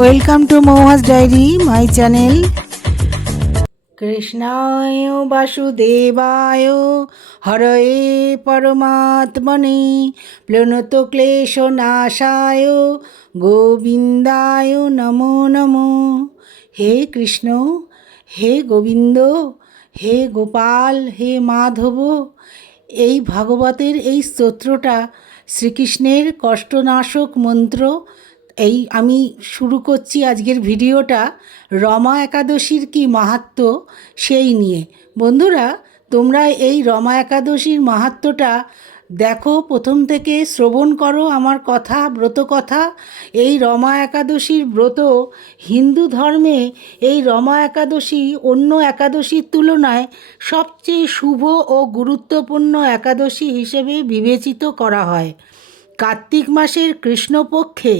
Welcome to Mouhas diary my channel কৃষ্ণায় বাসুদেবায় হরয়ে পরমাত্মনে প্লনত ক্লেশ নাশায় গোবিন্দায় নমো নমো। হে কৃষ্ণ, হে গোবিন্দ, হে গোপাল, হে মাধব, এই ভাগবতের এই স্তোত্রটা শ্রীকৃষ্ণের কষ্টনাশক মন্ত্র এই আমি শুরু করছি আজকের ভিডিওটা রমা একাদশীর কি মাহাত্ম সেই নিয়ে। বন্ধুরা, তোমরা এই রমা একাদশীর মাহাত্মটা দেখো, প্রথম থেকে শ্রবণ করো আমার কথা, ব্রত কথা। এই রমা একাদশীর ব্রত হিন্দু ধর্মে এই রমা একাদশী অন্য একাদশীর তুলনায় সবচেয়ে শুভ ও গুরুত্বপূর্ণ একাদশী হিসেবে বিবেচিত করা হয়। কার্তিক মাসের কৃষ্ণপক্ষে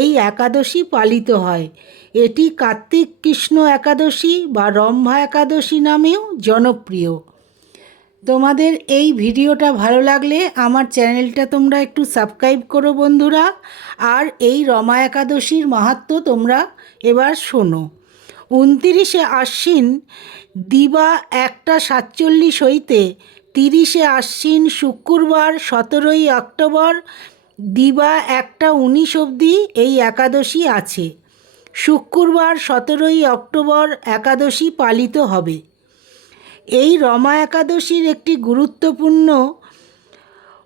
এই একাদশী পালিত হয়। এটি কার্তিক কৃষ্ণ একাদশী বা রম্ভা একাদশী নামেও জনপ্রিয়। তোমাদের এই ভিডিওটা ভালো লাগলে আমার চ্যানেলটা তোমরা একটু সাবস্ক্রাইব করো বন্ধুরা, আর এই রমা একাদশীর মাহাত্ম তোমরা এবার শোনো। উনতিরিশে আশ্বিন দিবা একটা সাতচল্লিশ হইতে তিরিশে আশ্বিন শুক্রবার সতেরোই অক্টোবর দিবা একটা উনিশ অবধি এই একাদশী আছে। শুক্রবার সতেরোই অক্টোবর একাদশী পালিত হবে। এই রমা একাদশীর একটি গুরুত্বপূর্ণ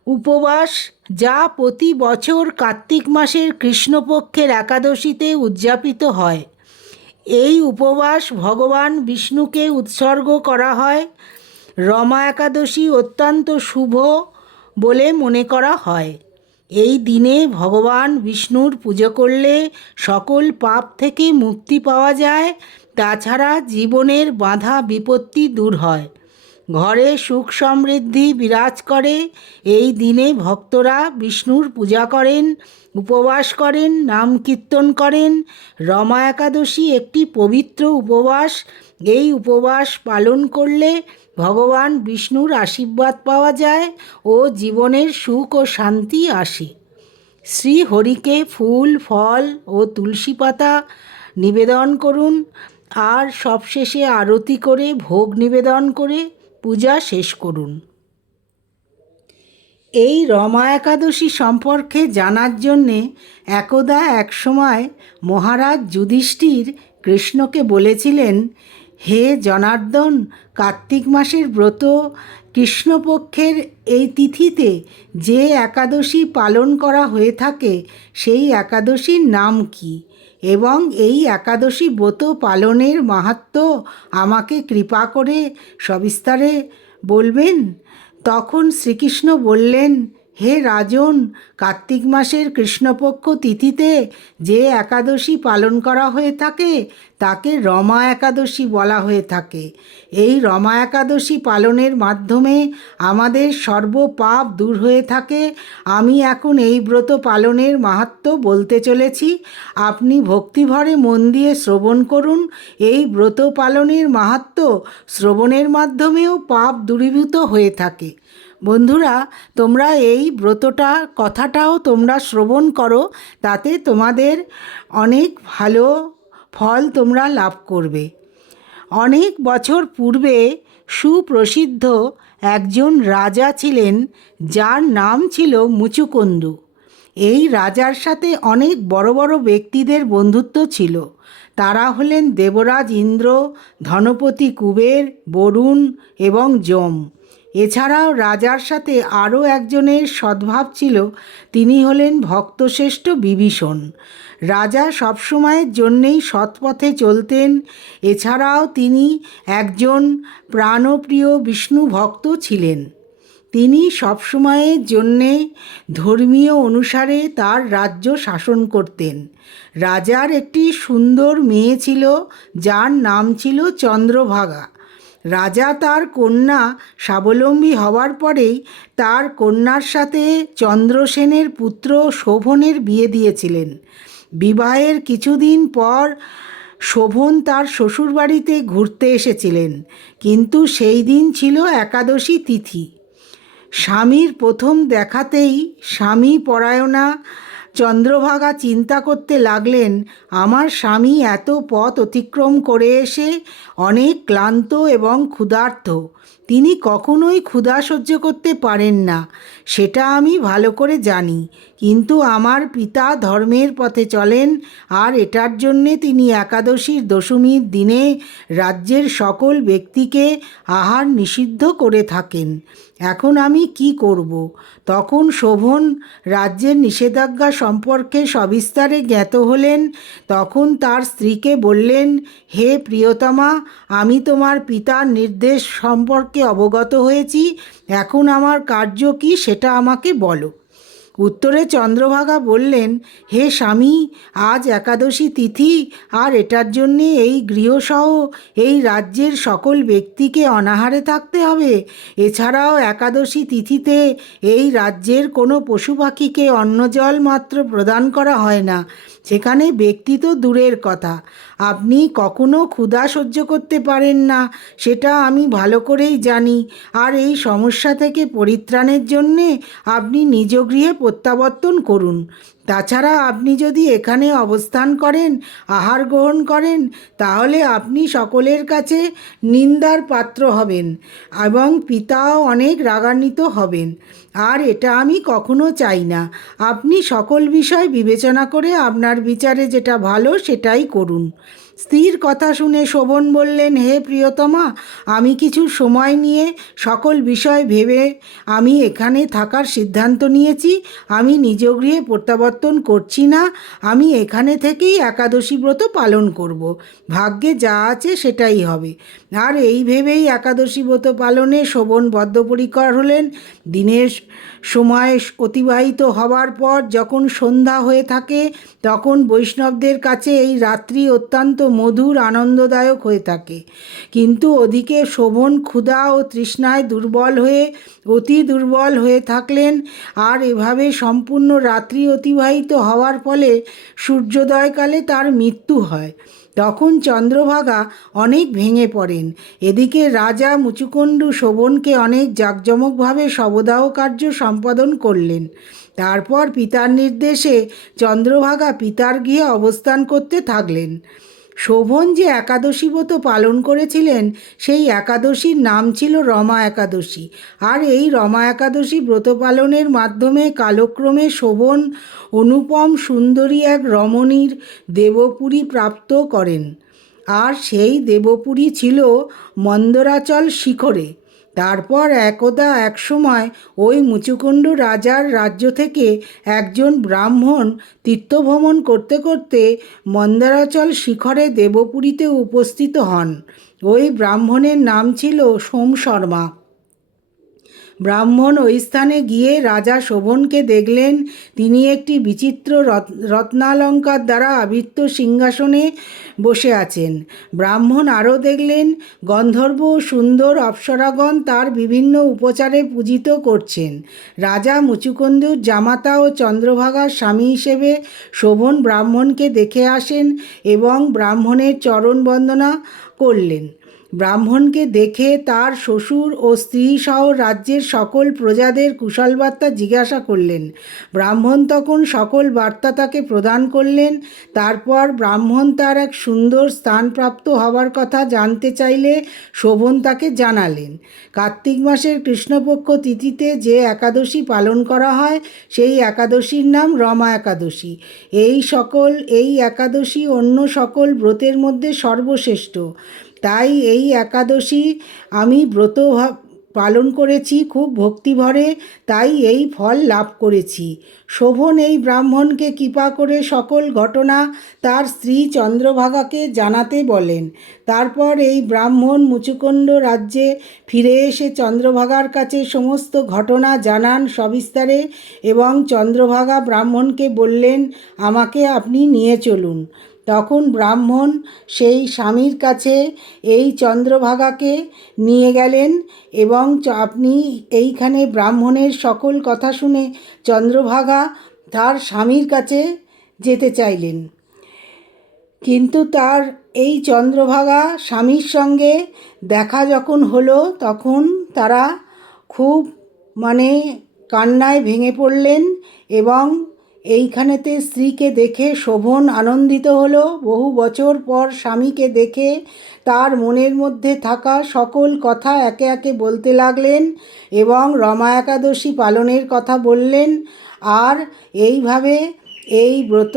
উপবাস যা প্রতি বছর কার্তিক মাসের কৃষ্ণপক্ষের একাদশীতে উদযাপিত হয়। এই উপবাস ভগবান বিষ্ণুকে উৎসর্গ করা হয়। রমা একাদশী অত্যন্ত শুভ বলে মনে করা হয়। এই দিনে ভগবান বিষ্ণুর পুজো করলে সকল পাপ থেকে মুক্তি পাওয়া যায়, তাছাড়া জীবনের বাধা বিপত্তি দূর হয়। ঘরে সুখ সমৃদ্ধি বিরাজ করে, এই দিনে ভক্তরা বিষ্ণুর পূজা করেন, উপবাস করেন, নাম কীর্তন করেন। রমা একাদশী একটি পবিত্র উপবাস, এই উপবাস পালন করলে ভগবান বিষ্ণুর আশীর্বাদ পাওয়া যায় ও জীবনের সুখ ও শান্তি আসে। শ্রী হরিকে ফুল, ফল ও তুলসী পাতা নিবেদন করুন। আর সবশেষে আরতি করে, ভোগ নিবেদন করে পূজা শেষ করুন। এই রমা একাদশী সম্পর্কে জানার জন্যে একদা একসময় মহারাজ যুধিষ্ঠির কৃষ্ণকে বলেছিলেন হে জনার্দন, কার্তিক মাসের ব্রত, কৃষ্ণপক্ষের এই তিথিতে যে একাদশী পালন করা হয়ে থাকে, সেই একাদশীর নাম কি? এবং এই একাদশী ব্রত পালনের মাহাত্ম আমাকে কৃপা করে সবিস্তারে বলবেন? তখন শ্রীকৃষ্ণ বললেন হে রাজন, কার্তিক মাসের কৃষ্ণপক্ষ তিথিতে যে একাদশী পালন করা হয়ে থাকে, তাকে রমা একাদশী বলা হয়ে থাকে। এই রমা একাদশী পালনের মাধ্যমে আমাদের সর্ব পাপ দূর হয়ে থাকে। আমি এখন এই ব্রত পালনের মাহাত্ম বলতে চলেছি। আপনি ভক্তিভরে মন দিয়ে শ্রবণ করুন। এই ব্রত পালনের মাহাত্ম শ্রবণের মাধ্যমেও পাপ দূরীভূত হয়ে থাকে। বন্ধুরা, তোমরা এই ব্রতটা, কথাটাও তোমরা শ্রবণ করো, তাতে তোমাদের অনেক ভালো ফল তোমরা লাভ করবে। অনেক বছর পূর্বে সুপ্রসিদ্ধ একজন রাজা ছিলেন, যার নাম ছিল মুচুকুন্দু। এই রাজার সাথে অনেক বড় বড় ব্যক্তিদের বন্ধুত্ব ছিল। তারা হলেন দেবরাজ ইন্দ্র, ধনপতি কুবের, বরুণ এবং যম। এছাড়াও রাজার সাথে আরও একজনের সদ্ভাব ছিল, তিনি হলেন ভক্তশ্রেষ্ঠ বিভীষণ। রাজা সবসময়ের জন্যেই সৎপথে চলতেন, এছাড়াও তিনি একজন প্রাণপ্রিয় বিষ্ণু ভক্ত ছিলেন। তিনি সবসময়ের জন্যে ধর্মীয় অনুসারে তার রাজ্য শাসন করতেন। রাজার একটি সুন্দর মেয়ে ছিল, যার নাম ছিল চন্দ্রভাগা। রাজা তার কন্যা স্বাবলম্বী হওয়ার পরেই তার কন্যার সাথে চন্দ্রসেনের পুত্র শোভনের বিয়ে দিয়েছিলেন। বিবাহের কিছুদিন পর শোভন তার শ্বশুরবাড়িতে ঘুরতে এসেছিলেন, কিন্তু সেই দিন ছিল একাদশী তিথি। স্বামীর প্রথম দেখাতেই স্বামী পরায়ণা চন্দ্রভাগা চিন্তা করতে লাগলেন, আমার স্বামী এত পথ অতিক্রম করে এসে অনেক ক্লান্ত এবং ক্ষুধার্ত। তিনি কখনোই ক্ষুধা সহ্য করতে পারেন না। সেটা আমি ভালো করে জানি। কিন্তু আমার পিতা ধর্মের পথে চলেন, আর এটার জন্যে তিনি একাদশীর দশমীর দিনে রাজ্যের সকল ব্যক্তিকে আহার নিষিদ্ধ করে থাকেন। এখন আমি কি করব? তখন শোভন রাজ্যের নিষেধাজ্ঞা সম্পর্কে সবিস্তারে জ্ঞাত হলেন। তখন তার স্ত্রীকে বললেন, হে প্রিয়তমা, আমি তোমার পিতার নির্দেশ সম্পর্কে অবগত হয়েছি। এখন আমার কার্য কি সেটা আমাকে বলো। উত্তরে চন্দ্রভাগা বললেন, হে স্বামী, আজ একাদশী তিথি, আর এটার জন্যে এই গৃহসহ এই রাজ্যের সকল ব্যক্তিকে অনাহারে থাকতে হবে। এছাড়াও একাদশী তিথিতে এই রাজ্যের কোনো পশু পাখিকে অন্ন জল মাত্র প্রদান করা হয় না। সেখানে ব্যক্তি তো দূরের কথা। আপনি কখনো ক্ষুধা সহ্য করতে পারেন না, সেটা আমি ভালো করেই জানি। আর এই সমস্যা থেকে পরিত্রাণের জন্যে আপনি নিজ গৃহে প্রত্যাবর্তন করুন। তাছাড়া আপনি যদি এখানে অবস্থান করেন, আহার গ্রহণ করেন, তাহলে আপনি সকলের কাছে নিন্দার পাত্র হবেন এবং পিতাও অনেক রাগান্বিত হবেন। আর এটা আমি কখনো চাই না। আপনি সকল বিষয় বিবেচনা করে আপনার বিচারে যেটা ভালো সেটাই করুন। স্ত্রীর কথা শুনে শোভন বললেন, হে প্রিয়তমা, আমি কিছু সময় নিয়ে সকল বিষয় ভেবে আমি এখানে থাকার সিদ্ধান্ত নিয়েছি। আমি নিজ গৃহে প্রত্যাবর্তন করছি না। আমি এখানে থেকেই একাদশী ব্রত পালন করব। ভাগ্যে যা আছে সেটাই হবে। আর এই ভেবেই একাদশী ব্রত পালনে শোভন বদ্ধপরিকর হলেন। দিনের সময় অতিবাহিত হওয়ার পর যখন সন্ধ্যা হয়ে থাকে, তখন বৈষ্ণবদের কাছে এই রাত্রি অত্যন্ত মধুর, আনন্দদায়ক হয়ে থাকে। কিন্তু ওদিকে শোভন, ক্ষুধা ও তৃষ্ণায় দুর্বল হয়ে, অতি দুর্বল হয়ে থাকলেন। আর এভাবে সম্পূর্ণ রাত্রি অতিবাহিত হওয়ার ফলে সূর্যোদয়কালে তার মৃত্যু হয়। তখন চন্দ্রভাগা অনেক ভেঙে পড়েন। এদিকে রাজা মুচুকুণ্ডু শোভনকে অনেক জাঁকজমকভাবে শবদাহ কার্য সম্পাদন করলেন। তারপর পিতার নির্দেশে চন্দ্রভাগা পিতার গৃহে অবস্থান করতে থাকলেন। শোভন যে একাদশী ব্রত পালন করেছিলেন, সেই একাদশীর নাম ছিল রমা একাদশী। আর এই রমা একাদশী ব্রত পালনের মাধ্যমে কালক্রমে শোভন অনুপম সুন্দরী এক রমণীর দেবপুরী প্রাপ্ত করেন। আর সেই দেবপুরী ছিল মন্দরাচল শিখরে। তারপর একদা একসময় ওই মুচুকুণ্ড রাজার রাজ্য থেকে একজন ব্রাহ্মণ তীর্থভ্রমণ করতে করতে মন্দারাচল শিখরে দেবপুরীতে উপস্থিত হন। ওই ব্রাহ্মণের নাম ছিল সোম শর্মা। ব্রাহ্মণ ওই স্থানে গিয়ে রাজা শোভনকে দেখলেন। তিনি একটি বিচিত্র রত্নালঙ্কার দ্বারা আবৃত্ত সিংহাসনে বসে আছেন। ব্রাহ্মণ আরও দেখলেন, গন্ধর্ব সুন্দর অপ্সরাগণ তার বিভিন্ন উপচারে পূজিত করছেন। রাজা মুচুকুন্দুর জামাতা ও চন্দ্রভাগার স্বামী হিসেবে শোভন ব্রাহ্মণকে দেখে আসেন এবং ব্রাহ্মণের চরণ বন্দনা করলেন। ব্রাহ্মণকে দেখে তার শ্বশুর ও স্ত্রী সহ রাজ্যের সকল প্রজাদের কুশলবার্তা জিজ্ঞাসা করলেন। ব্রাহ্মণ তখন সকল বার্তা তাকে প্রদান করলেন। তারপর ব্রাহ্মণ তার এক সুন্দর স্থানপ্রাপ্ত হওয়ার কথা জানতে চাইলে শোভন তাকে জানালেন। কার্তিক মাসের কৃষ্ণপক্ষ তিথিতে যে একাদশী পালন করা হয়, সেই একাদশীর নাম রমা একাদশী। এই সকল, এই একাদশী অন্য সকল ব্রতের মধ্যে সর্বশ্রেষ্ঠ। তাই এই একাদশী আমি ব্রত পালন করেছি, খুব ভক্তিভরে তাই এই ফল লাভ করেছি। শোভন এই ব্রাহ্মণকে কৃপা করে সকল ঘটনা তার স্ত্রী চন্দ্রভাগাকে জানাতে বলেন। তারপর এই ব্রাহ্মণ মুচুকুণ্ড রাজ্যে ফিরে এসে চন্দ্রভাগার কাছে সমস্ত ঘটনা জানান সবিস্তারে এবং চন্দ্রভাগা ব্রাহ্মণকে বললেন, আমাকে আপনি নিয়ে চলুন। তখন ব্রাহ্মণ সেই স্বামীর কাছে এই চন্দ্রভাগাকে নিয়ে গেলেন এবং আপনি এইখানে ব্রাহ্মণের সকল কথা শুনে চন্দ্রভাগা তার স্বামীর কাছে যেতে চাইলেন। কিন্তু তার এই চন্দ্রভাগা স্বামীর সঙ্গে দেখা যখন হলো, তখন তারা খুব মানে কান্নায় ভেঙে পড়লেন এবং এইখানেতে স্ত্রীকে দেখে শোভন আনন্দিত হলো। বহু বছর পর স্বামীকে দেখে তার মনের মধ্যে থাকা সকল কথা একে একে বলতে লাগলেন এবং রমা একাদশী পালনের কথা বললেন। আর এইভাবে এই ব্রত,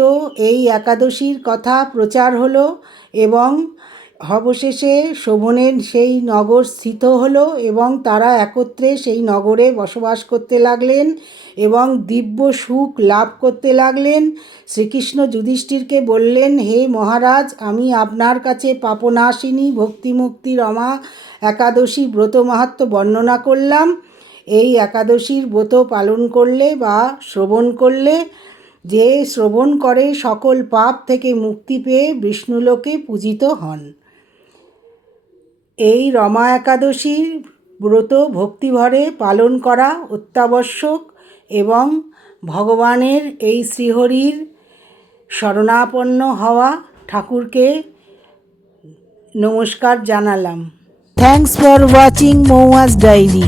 এই একাদশীর কথা প্রচার হলো এবং অবশেষে শোভনের সেই নগর স্থিত হলো এবং তারা একত্রে সেই নগরে বসবাস করতে লাগলেন এবং দিব্য সুখ লাভ করতে লাগলেন। শ্রীকৃষ্ণ যুধিষ্ঠিরকে বললেন, হে মহারাজ, আমি আপনার কাছে পাপনাশিনী, ভক্তিমুক্তি রমা, একাদশী ব্রত মাহাত্ম বর্ণনা করলাম। এই একাদশীর ব্রত পালন করলে বা শ্রবণ করলে যে শ্রবণ করে সকল পাপ থেকে মুক্তি পেয়ে বিষ্ণুলোকে পূজিত হন। এই রমা একাদশীর ব্রত ভক্তিভরে পালন করা অত্যাবশ্যক এবং ভগবানের এই শ্রীহরির শরণাপন্ন হওয়া ঠাকুরকে নমস্কার জানালাম। Thanks for watching Mouhas diary